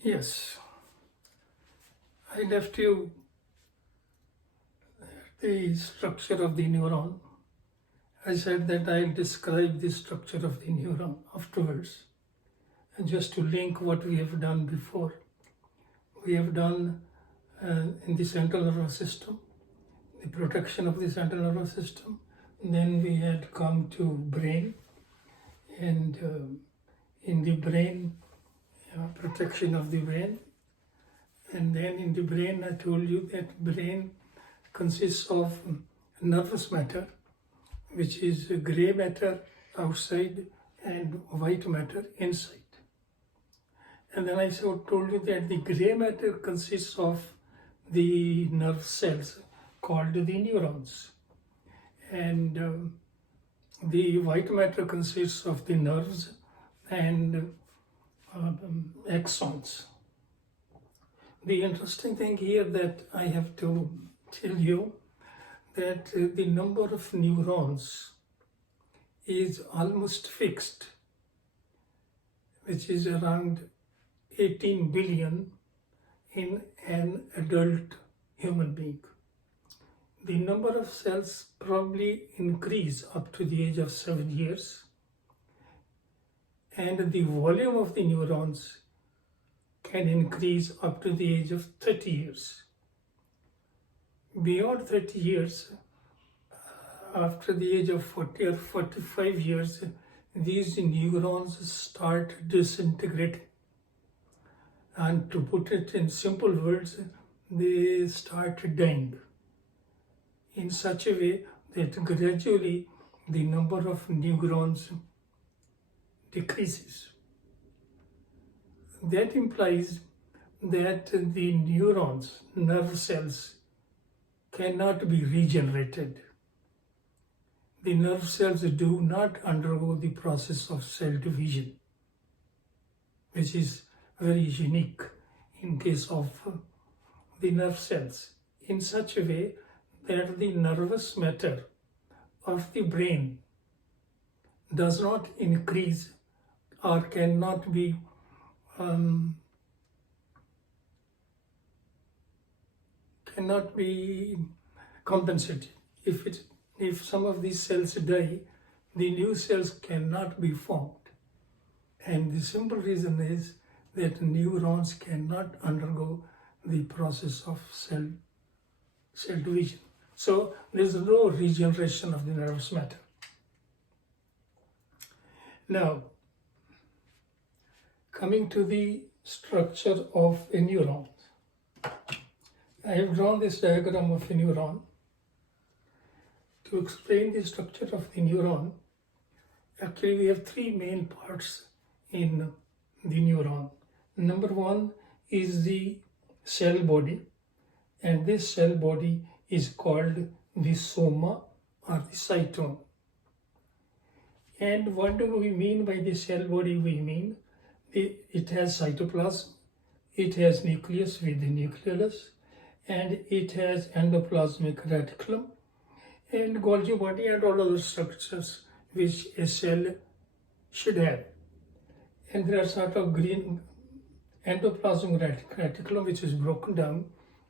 Yes, I left you the structure of the neuron. I said that I'll describe the structure of the neuron afterwards. And just to link what we have done before, we have done in the central nervous system, the protection of the central nervous system. Then we had come to brain, and in the brain, protection of the brain. And then in the brain, I told you that brain consists of nervous matter, which is gray matter outside and white matter inside. And then I told you that the gray matter consists of the nerve cells called the neurons. And the white matter consists of the nerves and axons. The interesting thing here that I have to tell you that the number of neurons is almost fixed, which is around 18 billion in an adult human being. The number of cells probably increase up to the age of 7 years, and the volume of the neurons can increase up to the age of 30 years. Beyond 30 years, after the age of 40 or 45 years, these neurons start disintegrating. And to put it in simple words, they start dying in such a way that gradually the number of neurons decreases. That implies that the neurons, nerve cells, cannot be regenerated. The nerve cells do not undergo the process of cell division, which is very unique in case of the nerve cells, in such a way that the nervous matter of the brain does not increase or cannot be compensated. If some of these cells die, the new cells cannot be formed. And the simple reason is that neurons cannot undergo the process of cell division. So there is no regeneration of the nervous matter. Now, coming to the structure of a neuron. I have drawn this diagram of a neuron. To explain the structure of the neuron, actually we have three main parts in the neuron. Number one is the cell body, and this cell body is called the soma or the cytome. And what do we mean by the cell body? We mean it has cytoplasm, it has nucleus with the nucleolus, and it has endoplasmic reticulum, and Golgi body and all other structures which a cell should have. And there are sort of green endoplasmic reticulum which is broken down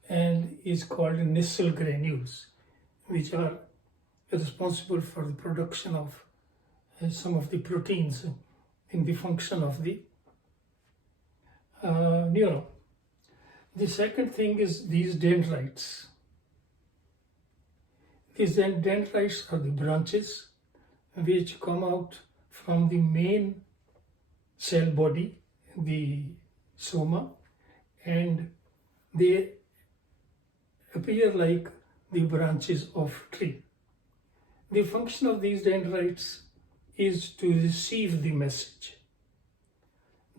and is called Nissl granules, which are responsible for the production of some of the proteins in the function of the neuron. The second thing is these dendrites. These dendrites are the branches which come out from the main cell body, the soma, and they appear like the branches of tree. The function of these dendrites is to receive the message.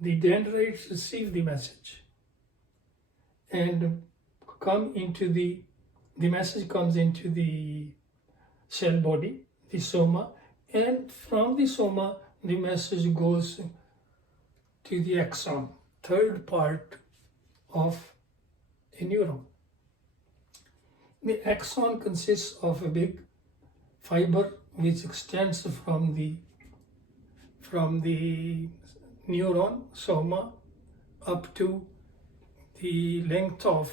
The dendrites receive the message and the message comes into the cell body, the soma, and from the soma the message goes to the axon, third part of a neuron. The axon consists of a big fiber which extends from the neuron soma up to the length of,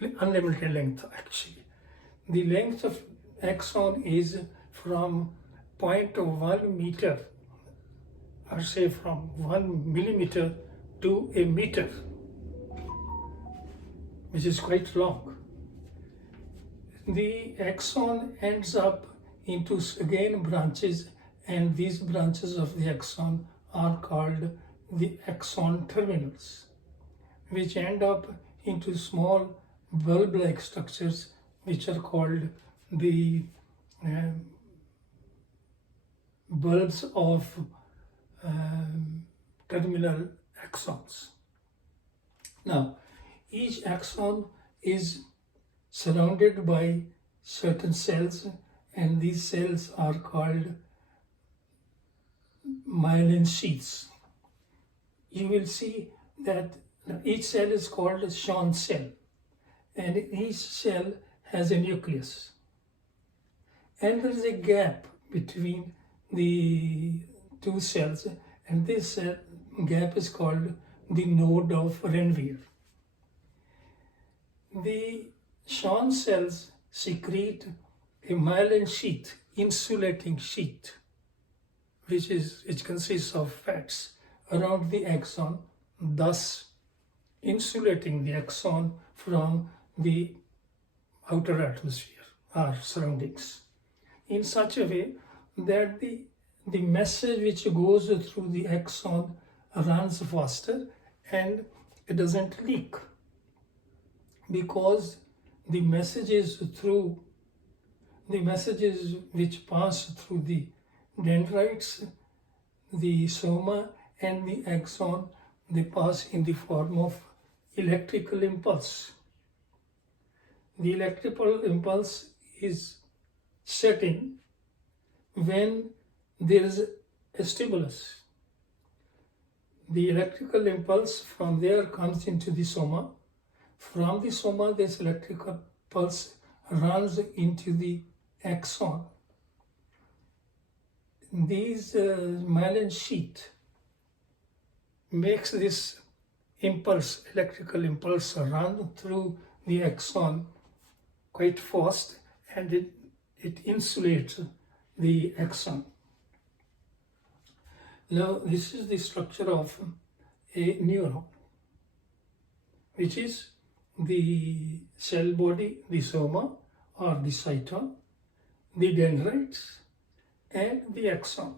unlimited length actually. The length of axon is from 0.1 meter, or say from 1 millimeter to a meter, which is quite long. The axon ends up into again branches, and these branches of the axon are called the axon terminals, which end up into small bulb-like structures which are called the bulbs of terminal axons. Now, each axon is surrounded by certain cells, and these cells are called myelin sheaths. You will see that each cell is called a Schwann cell, and each cell has a nucleus. And there is a gap between the two cells, and this gap is called the node of Renvier. The Schwann cells secrete a myelin sheath, insulating sheath, which consists of fats around the axon, thus insulating the axon from the outer atmosphere or surroundings, in such a way that the message which goes through the axon runs faster and it doesn't leak, because the messages which pass through the dendrites, the soma, and the axon, they pass in the form of electrical impulse. The electrical impulse is set in when there is a stimulus. The electrical impulse from there comes into the soma. From the soma, this electrical pulse runs into the axon. These myelin sheath makes this impulse, electrical impulse, run through the axon quite fast, and it insulates the axon. Now, this is the structure of a neuron, which is the cell body, the soma or the cyton, the dendrites, and the axon.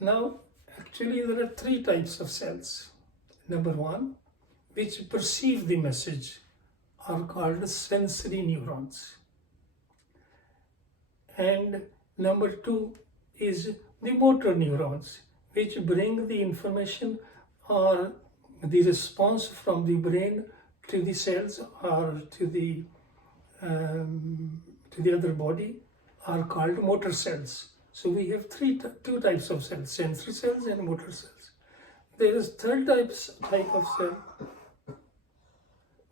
Now, actually, there are three types of cells. Number one, which perceive the message, are called sensory neurons. And number two is the motor neurons, which bring the information or the response from the brain to the cells or to the other body, are called motor cells. So we have two types of cells, sensory cells and motor cells. There is third type of cell,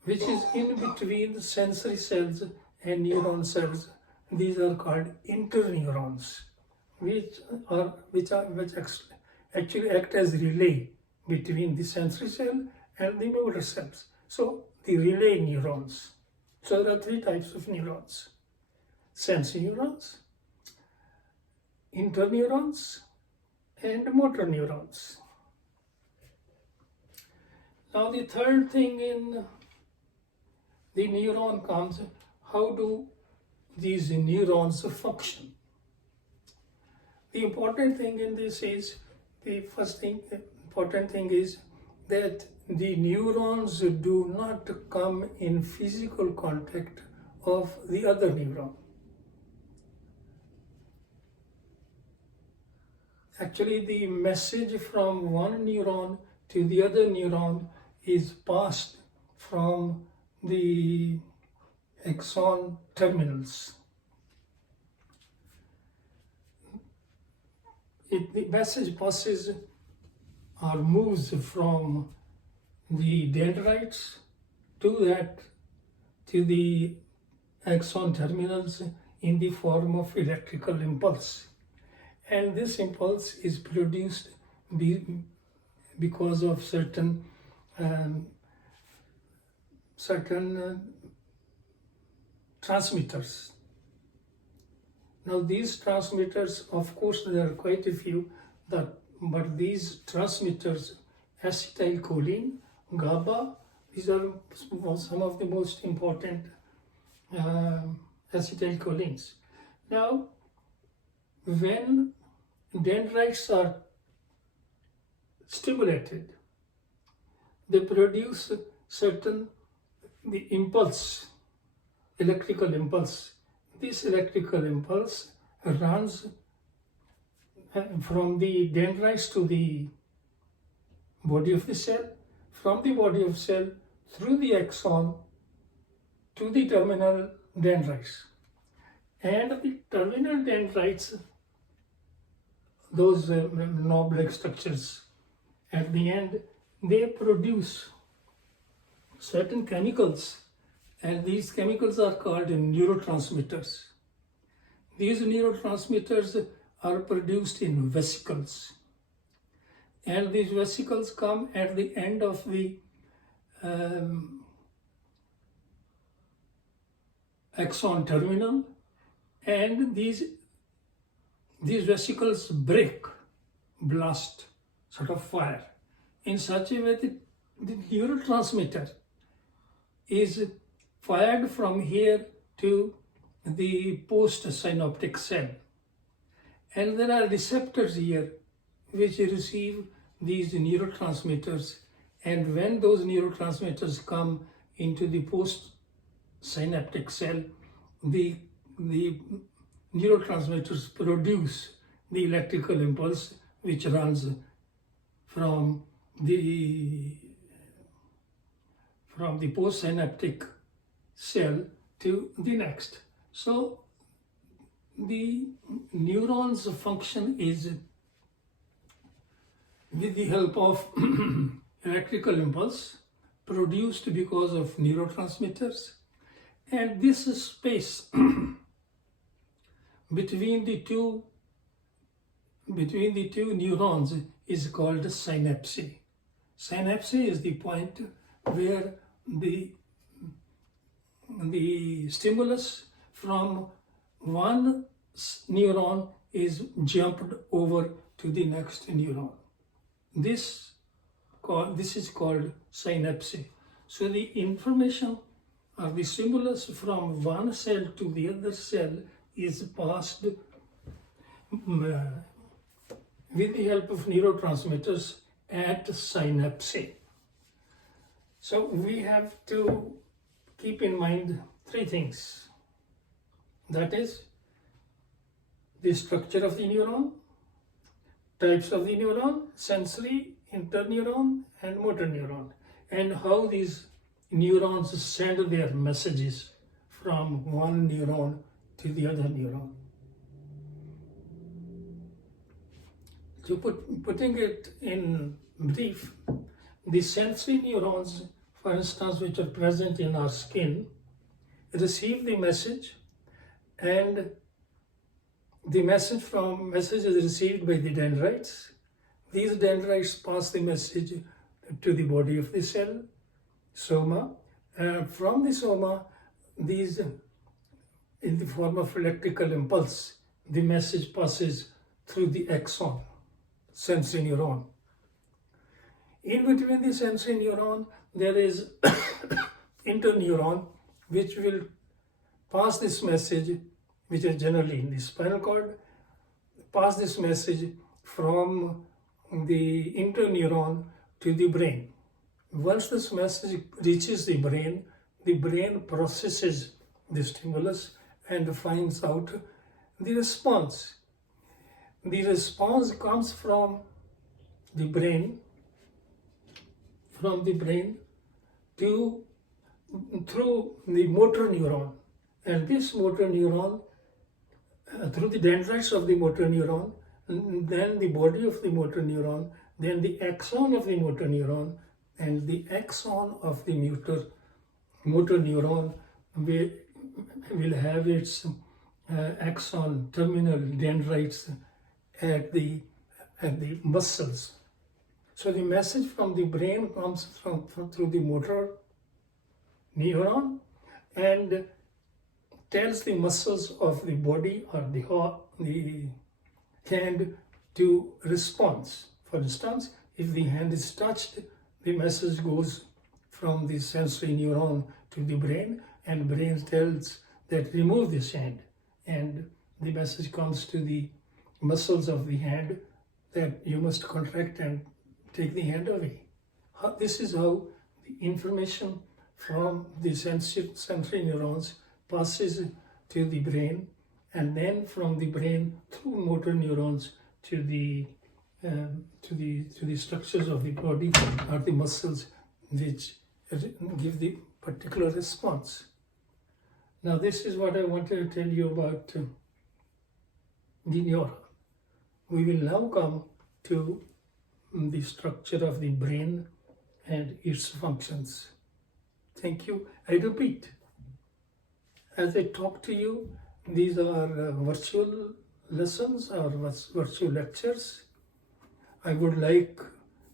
which is in between the sensory cells and neuron cells. These are called interneurons, which actually act as relay between the sensory cell and the motor cells. So the relay neurons. So there are three types of neurons: sensory neurons, interneurons, and motor neurons. Now the third thing in the neuron comes, how do these neurons function? The important thing in this is, important thing is that the neurons do not come in physical contact of the other neuron. Actually, the message from one neuron to the other neuron is passed from the axon terminals. The message passes or moves from the dendrites to the axon terminals in the form of electrical impulse. And this impulse is produced because of certain um, certain transmitters. Now these transmitters, of course, there are quite a few, but these transmitters, acetylcholine, GABA, these are some of the most important acetylcholines. Now, when dendrites are stimulated, they produce the impulse, electrical impulse. This electrical impulse runs from the dendrites to the body of the cell, from the body of cell through the axon to the terminal dendrites. And the terminal dendrites, those knob-like structures, at the end, they produce certain chemicals, and these chemicals are called neurotransmitters. These neurotransmitters are produced in vesicles, and these vesicles come at the end of the axon terminal, and these vesicles break, blast, sort of fire, in such a way that the neurotransmitter is fired from here to the postsynaptic cell. And there are receptors here which receive these neurotransmitters, and when those neurotransmitters come into the postsynaptic cell, the neurotransmitters produce the electrical impulse which runs from the postsynaptic cell to the next. So the neuron's function is, with the help of electrical impulse produced because of neurotransmitters, and this space between the two neurons is called synapse. Synapse is the point where the stimulus from one neuron is jumped over to the next neuron. This is called synapse. So the information or the stimulus from one cell to the other cell is passed with the help of neurotransmitters at synapse. So we have to keep in mind three things. That is the structure of the neuron, types of the neuron, sensory, interneuron, and motor neuron, and how these neurons send their messages from one neuron to the other neuron. So putting it in brief, the sensory neurons, for instance, which are present in our skin, receive the message, and the message is received by the dendrites. These dendrites pass the message to the body of the cell, soma, and from the soma, these, in the form of electrical impulse, the message passes through the axon, sensory neuron. In between the sensory neuron, there is interneuron, which will pass this message, which is generally in the spinal cord, pass this message from the interneuron to the brain. Once this message reaches the brain processes the stimulus and finds out the response. The response comes from the brain to through the motor neuron, and this motor neuron through the dendrites of the motor neuron, then the body of the motor neuron, then the axon of the motor neuron, and the axon of the motor neuron will have its axon terminal dendrites at the muscles. So the message from the brain comes through the motor neuron and tells the muscles of the body or the hand to response. For instance, if the hand is touched, the message goes from the sensory neuron to the brain, and brain tells that remove this hand, and the message comes to the muscles of the hand that you must contract and take the hand away. This is how the information from the sensory neurons passes to the brain, and then from the brain through motor neurons to the structures of the body or the muscles which give the particular response. Now this is what I wanted to tell you about the neuron. We will now come to the structure of the brain and its functions. Thank you. I repeat, as I talk to you, these are virtual lessons or virtual lectures. I would like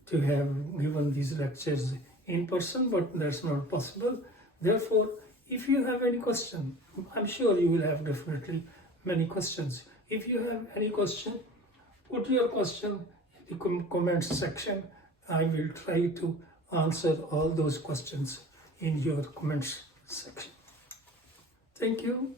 to have given these lectures in person, but that's not possible. Therefore, if you have any question, I'm sure you will have definitely many questions. If you have any question, put your question in the comments section. I will try to answer all those questions in your comments section. Thank you.